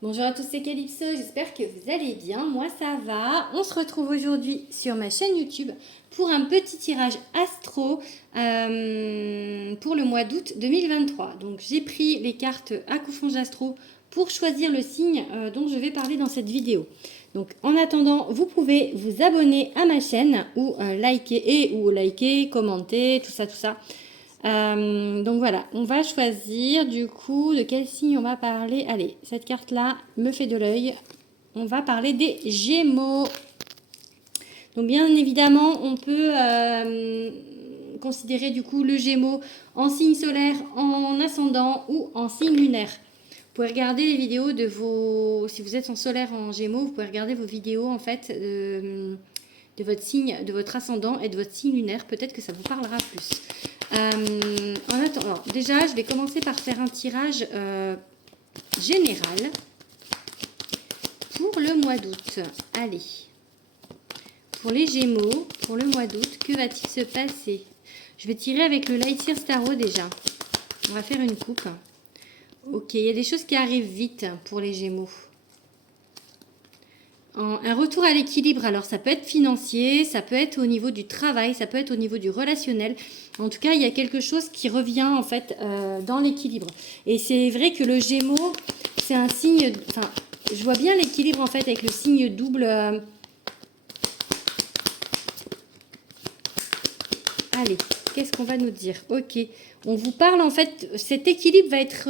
Bonjour à tous, c'est Calypso, j'espère que vous allez bien, moi ça va. On se retrouve aujourd'hui sur ma chaîne YouTube pour un petit tirage astro pour le mois d'août 2023. Donc j'ai pris les cartes Akoufonge Astro pour choisir le signe dont je vais parler dans cette vidéo. Donc en attendant, vous pouvez vous abonner à ma chaîne ou liker, commenter, tout ça, tout ça. Donc voilà, on va choisir du coup de quel signe on va parler. Allez, cette carte-là me fait de l'œil. On va parler des Gémeaux. Donc bien évidemment, on peut considérer du coup le Gémeaux en signe solaire, en ascendant ou en signe lunaire. Vous pouvez regarder les vidéos de vos... Si vous êtes en solaire en Gémeaux, vous pouvez regarder vos vidéos en fait de votre signe, de votre ascendant et de votre signe lunaire. Peut-être que ça vous parlera plus. En attendant, déjà, je vais commencer par faire un tirage général pour le mois d'août. Allez, pour les Gémeaux, pour le mois d'août, que va-t-il se passer? Je vais tirer avec le Light Year Tarot déjà. On va faire une coupe. Ok, il y a des choses qui arrivent vite pour les Gémeaux. Un retour à l'équilibre, alors ça peut être financier, ça peut être au niveau du travail, ça peut être au niveau du relationnel. En tout cas, il y a quelque chose qui revient en fait dans l'équilibre. Et c'est vrai que le Gémeaux, c'est un signe, enfin, je vois bien l'équilibre en fait avec le signe double. Allez, qu'est-ce qu'on va nous dire? Ok, on vous parle en fait, cet équilibre va être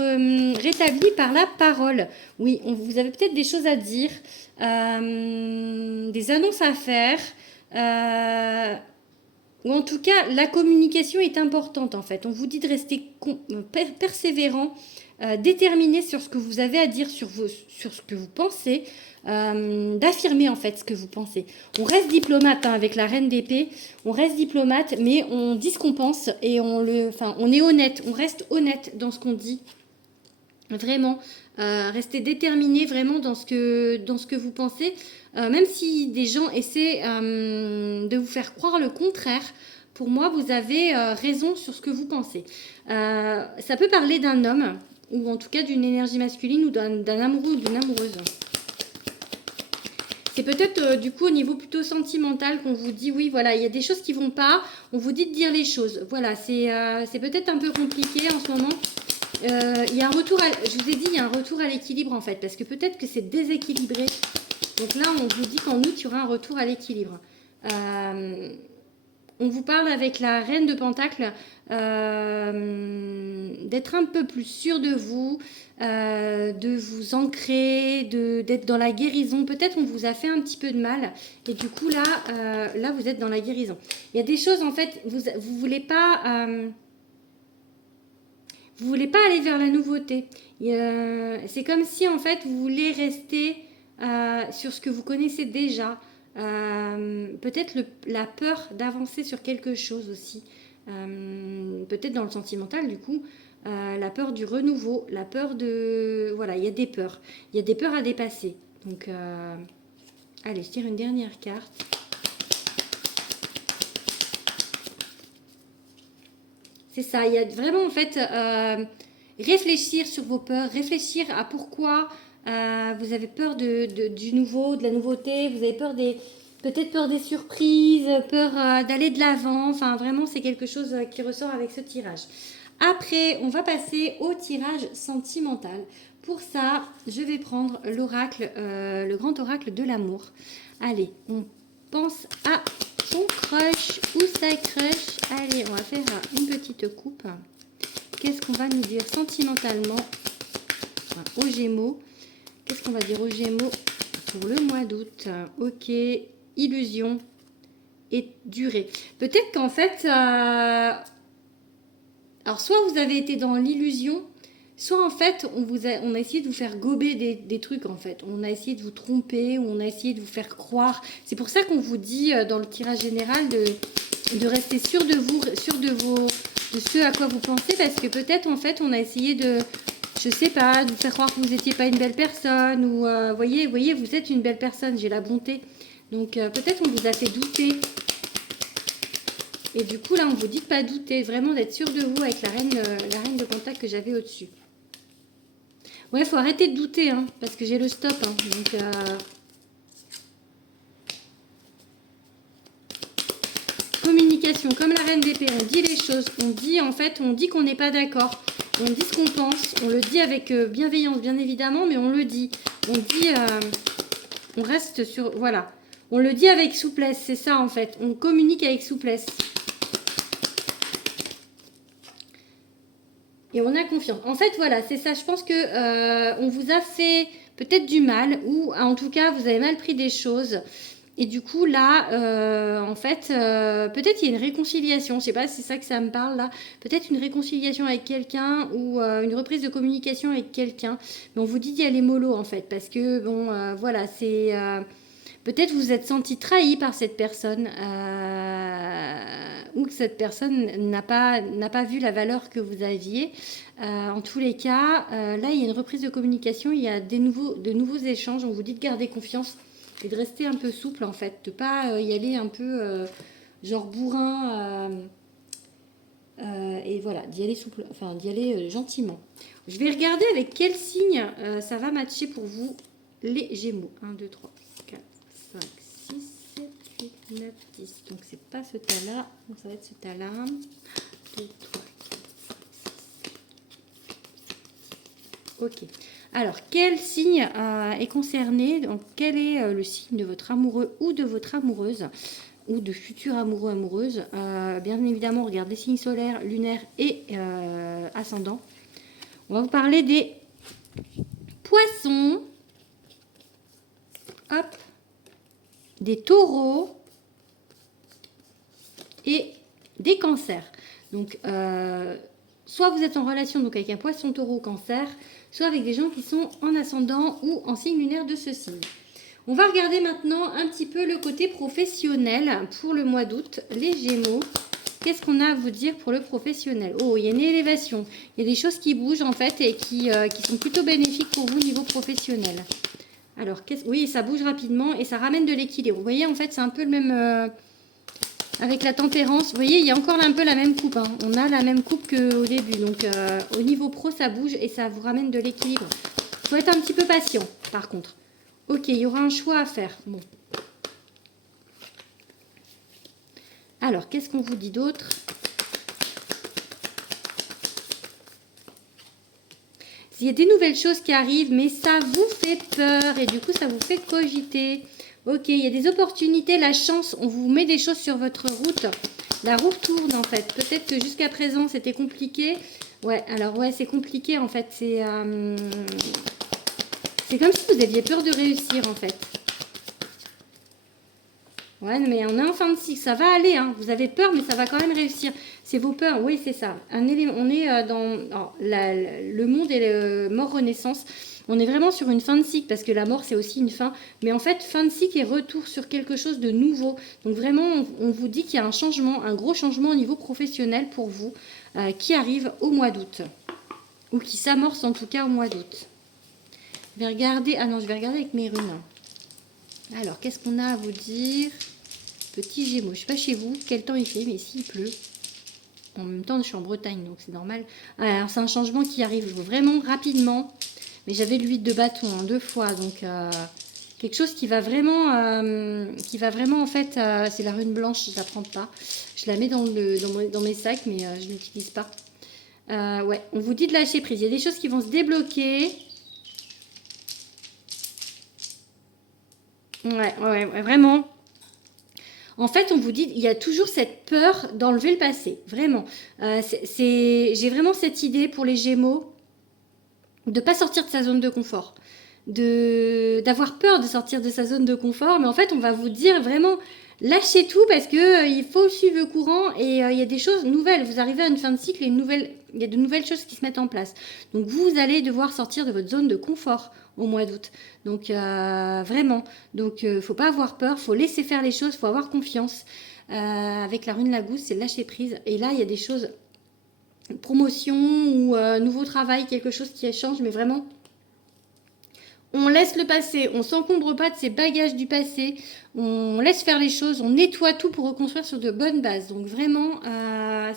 rétabli par la parole. Oui, vous avez peut-être des choses à dire, des annonces à faire, ou en tout cas, la communication est importante en fait. On vous dit de rester persévérant, déterminé sur ce que vous avez à dire, sur ce que vous pensez, d'affirmer en fait ce que vous pensez. On reste diplomate avec la reine d'épée, on reste diplomate, mais on dit ce qu'on pense et on est honnête, on reste honnête dans ce qu'on dit. Vraiment, restez déterminé vraiment dans ce que vous pensez, même si des gens essaient de vous faire croire le contraire. Pour moi, vous avez raison sur ce que vous pensez. Ça peut parler d'un homme, ou en tout cas d'une énergie masculine, ou d'un amoureux ou d'une amoureuse. C'est peut-être du coup au niveau plutôt sentimental qu'on vous dit oui, voilà, il y a des choses qui vont pas, on vous dit de dire les choses. Voilà, c'est peut-être un peu compliqué en ce moment. Il y a un retour, je vous ai dit, il y a un retour à l'équilibre en fait, parce que peut-être que c'est déséquilibré. Donc là, on vous dit qu'en août, il y aura un retour à l'équilibre. On vous parle avec la reine de Pentacle d'être un peu plus sûr de vous, de vous ancrer, d'être dans la guérison. Peut-être on vous a fait un petit peu de mal et du coup là vous êtes dans la guérison. Il y a des choses en fait, vous voulez pas... vous voulez pas aller vers la nouveauté. C'est comme si en fait vous voulez rester sur ce que vous connaissez déjà. Peut-être la peur d'avancer sur quelque chose aussi. Peut-être dans le sentimental du coup. La peur du renouveau, la peur de... Voilà, il y a des peurs. Il y a des peurs à dépasser. Donc, allez, je tire une dernière carte. C'est ça, il y a vraiment en fait réfléchir sur vos peurs, réfléchir à pourquoi vous avez peur du nouveau, de la nouveauté, vous avez peur peut-être peur des surprises, peur d'aller de l'avant. Enfin, vraiment, c'est quelque chose qui ressort avec ce tirage. Après, on va passer au tirage sentimental. Pour ça, je vais prendre l'oracle, le grand oracle de l'amour. Allez, on pense à son crush ou sa crush. Allez, on va faire une petite coupe. Qu'est-ce qu'on va nous dire sentimentalement aux Gémeaux? Qu'est-ce qu'on va dire aux Gémeaux pour le mois d'août? Ok, illusion et durée. Peut-être qu'en fait, alors soit vous avez été dans l'illusion, soit en fait on a essayé de vous faire gober des trucs en fait. On a essayé de vous tromper, ou on a essayé de vous faire croire. C'est pour ça qu'on vous dit dans le tirage général de rester sûr de vous, sûr de ce à quoi vous pensez, parce que peut-être en fait on a essayé de, je sais pas, de vous faire croire que vous n'étiez pas une belle personne, ou voyez, vous êtes une belle personne, j'ai la bonté. Donc peut-être on vous a fait douter. Et du coup là on vous dit de pas douter, vraiment d'être sûr de vous avec la reine de Pentacle que j'avais au-dessus. Ouais, faut arrêter de douter, hein, parce que j'ai le stop. Hein, donc, communication, comme la reine d'épée, on dit les choses. On dit, en fait, on dit qu'on n'est pas d'accord. On dit ce qu'on pense. On le dit avec bienveillance, bien évidemment, mais on le dit. On dit, on reste sur, voilà. On le dit avec souplesse, c'est ça, en fait. On communique avec souplesse. Et on a confiance. En fait, voilà, c'est ça. Je pense que on vous a fait peut-être du mal, ou en tout cas, vous avez mal pris des choses. Et du coup, là, en fait, peut-être il y a une réconciliation. Je ne sais pas si c'est ça que ça me parle, là. Peut-être une réconciliation avec quelqu'un ou une reprise de communication avec quelqu'un. Mais on vous dit d'y aller mollo, en fait. Parce que, bon, voilà, c'est... peut-être vous êtes senti trahi par cette personne ou que cette personne n'a pas vu la valeur que vous aviez. En tous les cas, là, il y a une reprise de communication, il y a de nouveaux échanges. On vous dit de garder confiance et de rester un peu souple, en fait, de ne pas y aller un peu genre bourrin. Et voilà, d'y aller souple, enfin d'y aller gentiment. Je vais regarder avec quel signe ça va matcher pour vous, les Gémeaux. 1, 2, 3, 4. 5, 6, 7, 8, 9, 10. Donc, c'est pas ce tas-là. Donc, ça va être ce tas-là. 2, 3, 4. Ok. Alors, quel signe est concerné? Donc, quel est le signe de votre amoureux ou de votre amoureuse ou de futur amoureux, amoureuse? Bien évidemment, on regarde les signes solaires, lunaires et ascendants. On va vous parler des poissons. Hop. Des taureaux et des cancers. Donc, soit vous êtes en relation donc avec un poisson, taureau, cancer, soit avec des gens qui sont en ascendant ou en signe lunaire de ce signe. On va regarder maintenant un petit peu le côté professionnel pour le mois d'août. Les Gémeaux, qu'est-ce qu'on a à vous dire pour le professionnel? Oh, il y a une élévation. Il y a des choses qui bougent en fait et qui sont plutôt bénéfiques pour vous au niveau professionnel. Alors, oui, ça bouge rapidement et ça ramène de l'équilibre. Vous voyez, en fait, c'est un peu le même... avec la tempérance, vous voyez, il y a encore un peu la même coupe. Hein. On a la même coupe qu'au début. Donc, au niveau pro, ça bouge et ça vous ramène de l'équilibre. Il faut être un petit peu patient, par contre. Ok, il y aura un choix à faire. Bon. Alors, qu'est-ce qu'on vous dit d'autre? Il y a des nouvelles choses qui arrivent, mais ça vous fait peur et du coup, ça vous fait cogiter. Ok, il y a des opportunités, la chance, on vous met des choses sur votre route. La roue tourne en fait. Peut-être que jusqu'à présent, c'était compliqué. Ouais, alors ouais, c'est compliqué en fait. C'est comme si vous aviez peur de réussir en fait. Ouais, mais on est en fin de cycle, ça va aller, hein. Vous avez peur, mais ça va quand même réussir. C'est vos peurs, oui, c'est ça. On est dans le monde et le mort-renaissance. On est vraiment sur une fin de cycle, parce que la mort, c'est aussi une fin. Mais en fait, fin de cycle et retour sur quelque chose de nouveau. Donc vraiment, on vous dit qu'il y a un changement, un gros changement au niveau professionnel pour vous, qui arrive au mois d'août. Ou qui s'amorce en tout cas au mois d'août. Je vais regarder, je vais regarder avec mes runes. Alors, qu'est-ce qu'on a à vous dire? Petit Gémeaux, je ne sais pas chez vous quel temps il fait, mais ici il pleut. En même temps, je suis en Bretagne, donc c'est normal. Alors, c'est un changement qui arrive vraiment rapidement. Mais j'avais l'huile de bâton 2 fois, donc quelque chose qui va vraiment en fait, c'est la rune blanche, je ne la prends pas. Je la mets dans mes sacs, mais je ne l'utilise pas. Ouais, on vous dit de lâcher prise. Il y a des choses qui vont se débloquer. Ouais, vraiment. En fait, on vous dit, il y a toujours cette peur d'enlever le passé, vraiment. J'ai vraiment cette idée pour les Gémeaux de ne pas sortir de sa zone de confort, d'avoir peur de sortir de sa zone de confort, mais en fait, on va vous dire vraiment, lâchez tout parce que il faut suivre le courant et il y a des choses nouvelles. Vous arrivez à une fin de cycle et il y a de nouvelles choses qui se mettent en place. Donc, vous allez devoir sortir de votre zone de confort au mois d'août. Donc, vraiment. Donc, faut pas avoir peur, faut laisser faire les choses, faut avoir confiance. Avec la rune Lagousse, c'est lâcher prise. Et là, il y a des choses, promotion ou nouveau travail, quelque chose qui change, mais vraiment, on laisse le passé, on s'encombre pas de ces bagages du passé, on laisse faire les choses, on nettoie tout pour reconstruire sur de bonnes bases. Donc vraiment,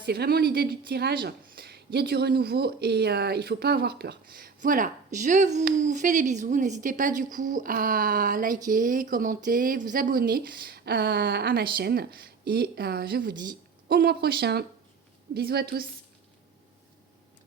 c'est vraiment l'idée du tirage. Il y a du renouveau et il ne faut pas avoir peur. Voilà, je vous fais des bisous. N'hésitez pas du coup à liker, commenter, vous abonner à ma chaîne. Et je vous dis au mois prochain. Bisous à tous.